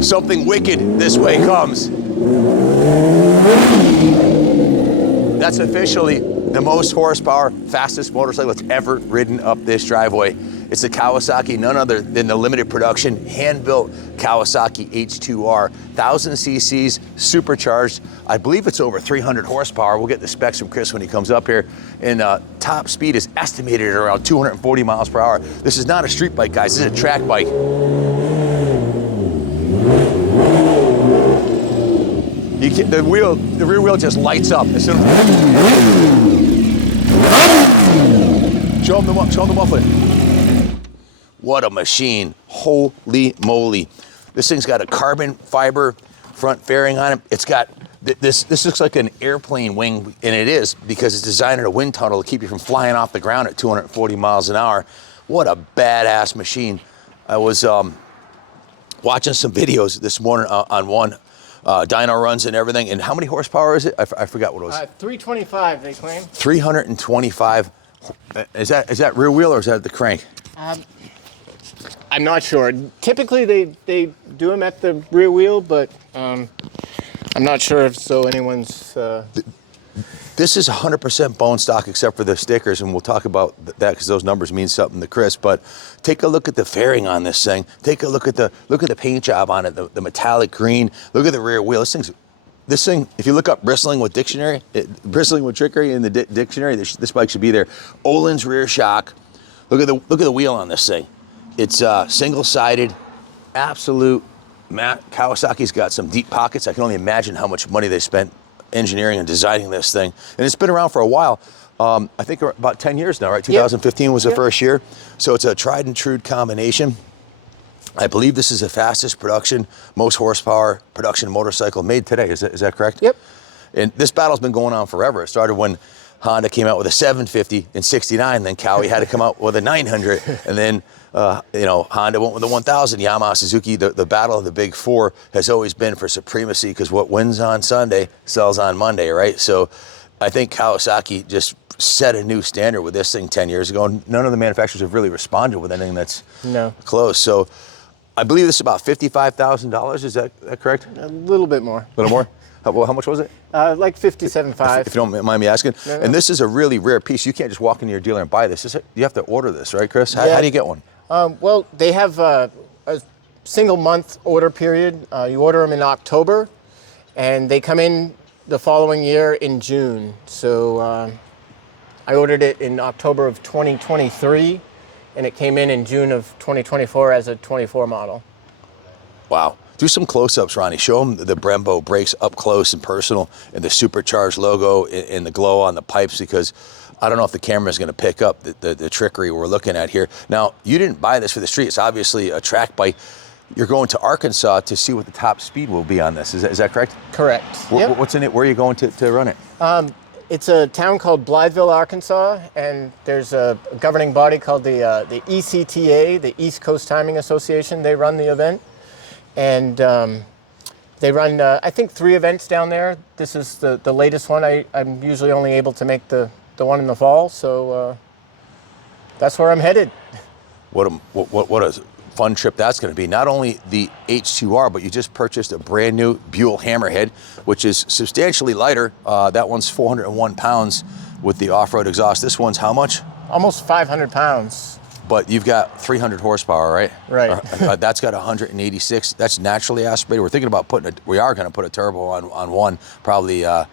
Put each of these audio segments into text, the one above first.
Something wicked this way comes. That's officially the most horsepower, fastest motorcycle that's ever ridden up this driveway. It's the Kawasaki, none other than the limited production, hand-built Kawasaki H2R, 1,000 cc's, supercharged. I believe it's over 300 horsepower. We'll get the specs from Chris when he comes up here. And top speed is estimated at around 240 miles per hour. This is not a street bike, guys. This is a track bike. The rear wheel just lights up as soon as... Show him the muffler. What a machine, holy moly. This thing's got a carbon fiber front fairing on it. It's got, this looks like an airplane wing, and it is, because it's designed in a wind tunnel to keep you from flying off the ground at 240 miles an hour. What a badass machine. I was watching some videos this morning on one, dyno runs and everything, and how many horsepower is it? I forgot what it was. 325, they claim. 325. Is that rear wheel or is that the crank? I'm not sure. Typically they do them at the rear wheel, but I'm not sure if so anyone's... This is 100% bone stock except for the stickers, and we'll talk about that because those numbers mean something to Chris. But take a look at the fairing on this thing. Take a look at the paint job on it, the metallic green. Look at the rear wheel. This thing, if you look up bristling with trickery in the dictionary, this bike should be there. Öhlins rear shock. Look at the wheel on this thing. It's single-sided, absolute. Kawasaki's got some deep pockets. I can only imagine how much money they spent engineering and designing this thing. And it's been around for a while. I think about 10 years now, right? 2015 was the first year. So it's a tried and true combination. I believe this is the fastest production, most horsepower production motorcycle made today. Is that correct? Yep. And this battle's been going on forever. It started when Honda came out with a 750 in '69, then Kawi had to come out with a 900, and then Honda went with the 1000. Yamaha, Suzuki. The battle of the big four has always been for supremacy, because what wins on Sunday sells on Monday, right? So I think Kawasaki just set a new standard with this thing 10 years ago, and none of the manufacturers have really responded with anything that's close. So I believe this is about $55,000. Is that correct? A little bit more. A little more? How much was it? Like $57,500. If you don't mind me asking. No. And this is a really rare piece. You can't just walk into your dealer and buy this. You have to order this, right, Chris? How do you get one? Well, they have a single month order period. You order them in October, and they come in the following year in June. So I ordered it in October of 2023, and it came in June of 2024 as a 24 model. Wow. Do some close-ups, Ronnie. Show them the Brembo brakes up close and personal, and the supercharged logo and the glow on the pipes, because I don't know if the camera is going to pick up the trickery we're looking at here. Now, you didn't buy this for the street. It's obviously a track bike. You're going to Arkansas to see what the top speed will be on this. Is that correct? Correct. What's in it? Where are you going to run it? It's a town called Blytheville, Arkansas, and there's a governing body called the ECTA, the East Coast Timing Association. They run the event. And they run, I think, 3 events down there. This is the latest one. I'm usually only able to make the one in the fall, so that's where I'm headed. What a fun trip that's going to be. Not only the H2R, but you just purchased a brand new Buell Hammerhead, which is substantially lighter. That one's 401 pounds with the off-road exhaust. This one's how much? Almost 500 pounds. But you've got 300 horsepower, right? Right. That's got 186. That's naturally aspirated. We're thinking about we are going to put a turbo on one, probably as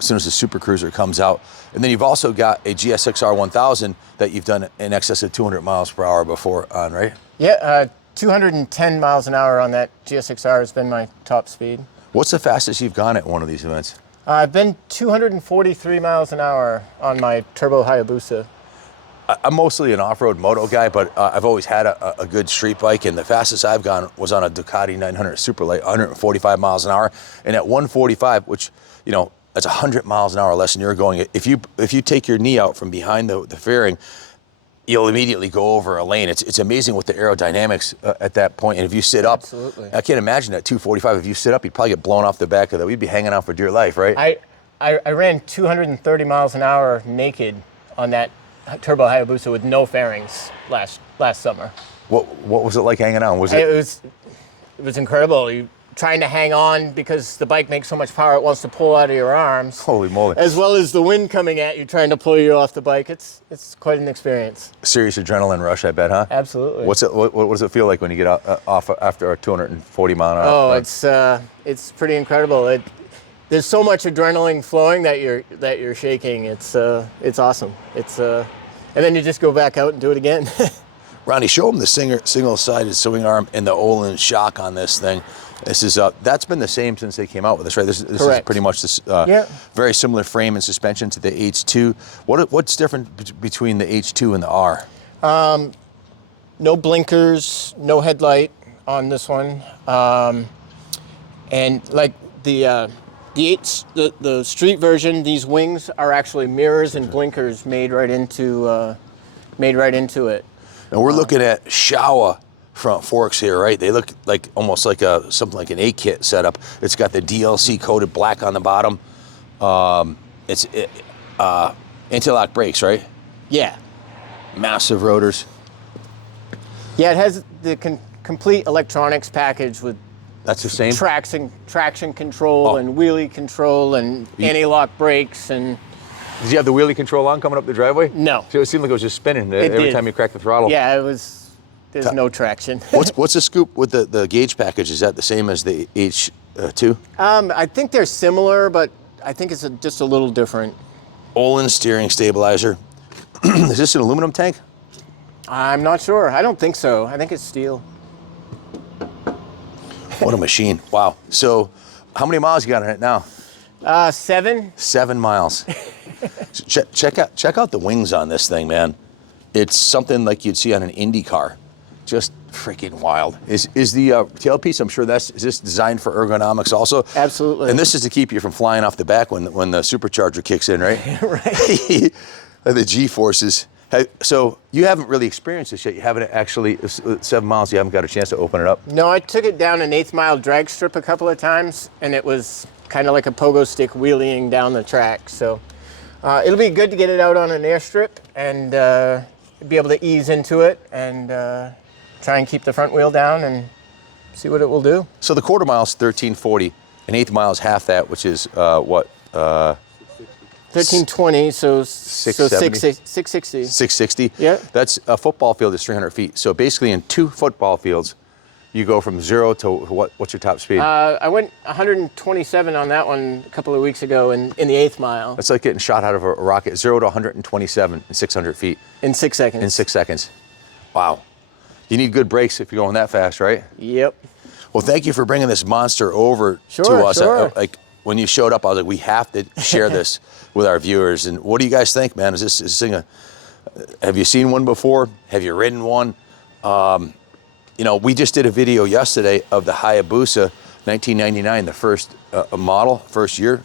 soon as the Super Cruiser comes out. And then you've also got a GSX-R 1000 that you've done in excess of 200 miles per hour before on, right? Yeah, 210 miles an hour on that GSX-R has been my top speed. What's the fastest you've gone at one of these events? I've been 243 miles an hour on my Turbo Hayabusa. I'm mostly an off-road moto guy, but I've always had a good street bike, and the fastest I've gone was on a Ducati 900 Superlight, 145 miles an hour. And at 145, which, that's 100 miles an hour less than you're going. If you take your knee out from behind the fairing, you'll immediately go over a lane. It's amazing with the aerodynamics at that point. And if you sit up, absolutely. I can't imagine at 245, if you sit up, you'd probably get blown off the back of that. We'd be hanging out for dear life, right? I ran 230 miles an hour naked on that Turbo Hayabusa with no fairings last summer. What was it like hanging out? was incredible. You trying to hang on because the bike makes so much power it wants to pull out of your arms. Holy moly. As well as the wind coming at you trying to pull you off the bike. It's quite an experience. Serious adrenaline rush, I bet, huh? Absolutely. What does it feel like when you get off after a 240 mile an hour? Oh, it's pretty incredible. There's so much adrenaline flowing that you're shaking. It's awesome. And then you just go back out and do it again. Ronnie, show them the single-sided swing arm and the Olin shock on this thing. This is that's been the same since they came out with this, right? This is pretty much this very similar frame and suspension to the H2. What's different between the H2 and the R? No blinkers, no headlight on this one, and like the street version, these wings are actually mirrors and blinkers made right into it. And we're looking at Showa front forks here, right? They look like almost like something like an A-kit setup. It's got the DLC coated black on the bottom. It's anti-lock brakes, right? Yeah. Massive rotors. Yeah, it has the complete electronics package with That's the same? traction control and wheelie control and anti-lock brakes and. Did you have the wheelie control on coming up the driveway? No. So it seemed like it was just spinning every time you cracked the throttle. Yeah, it was. There's no traction. What's the scoop with the gauge package? Is that the same as the H2? I think they're similar, but I think it's just a little different. Olin steering stabilizer. Is this an aluminum tank? I'm not sure. I don't think so. I think it's steel. What a machine. Wow. So how many miles you got on it now? 7. 7 miles. Check out the wings on this thing, man. It's something like you'd see on an Indy car. Just freaking wild. Is the tailpiece, I'm sure is this designed for ergonomics also? Absolutely. And this is to keep you from flying off the back when the supercharger kicks in, right? Right. The G-forces. So you haven't really experienced this yet. You haven't actually, 7 miles, you haven't got a chance to open it up? No, I took it down an 1/8 mile drag strip a couple of times, and it was kind of like a pogo stick wheeling down the track. So it'll be good to get it out on an airstrip and be able to ease into it and try and keep the front wheel down and see what it will do. So the quarter mile is 1340, and 1/8 mile is half that, which is what? 1320, so 660. 660. Yeah. That's a football field is 300 feet. So basically, in 2 football fields, you go from 0 to what? What's your top speed? I went 127 on that one a couple of weeks ago in the 1/8 mile. That's like getting shot out of a rocket. 0 to 127 in 600 feet. In 6 seconds. In 6 seconds. Wow. You need good brakes if you're going that fast, right? Yep. Well, thank you for bringing this monster over to us. Sure. Like when you showed up, I was like, we have to share this with our viewers. And what do you guys think, man? Is this thing have you seen one before? Have you ridden one? We just did a video yesterday of the Hayabusa 1999, the first model, first year.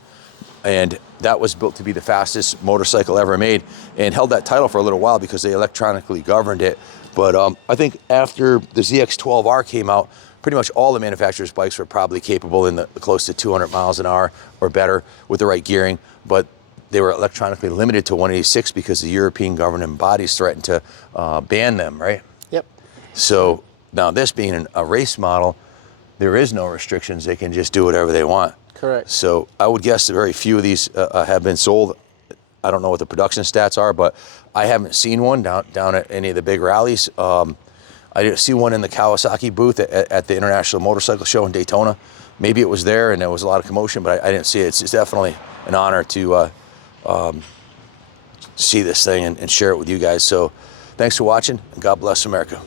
And that was built to be the fastest motorcycle ever made and held that title for a little while because they electronically governed it. But I think after the ZX12R came out, pretty much all the manufacturers' bikes were probably capable in the close to 200 miles an hour or better with the right gearing. But they were electronically limited to 186 because the European governing bodies threatened to ban them, right? Yep. So now this being a race model, there is no restrictions. They can just do whatever they want. Correct. So I would guess that very few of these have been sold. I don't know what the production stats are, but I haven't seen one down at any of the big rallies. I didn't see one in the Kawasaki booth at the International Motorcycle Show in Daytona. Maybe it was there and there was a lot of commotion, but I didn't see it. It's definitely an honor to see this thing and share it with you guys. So thanks for watching, and God bless America.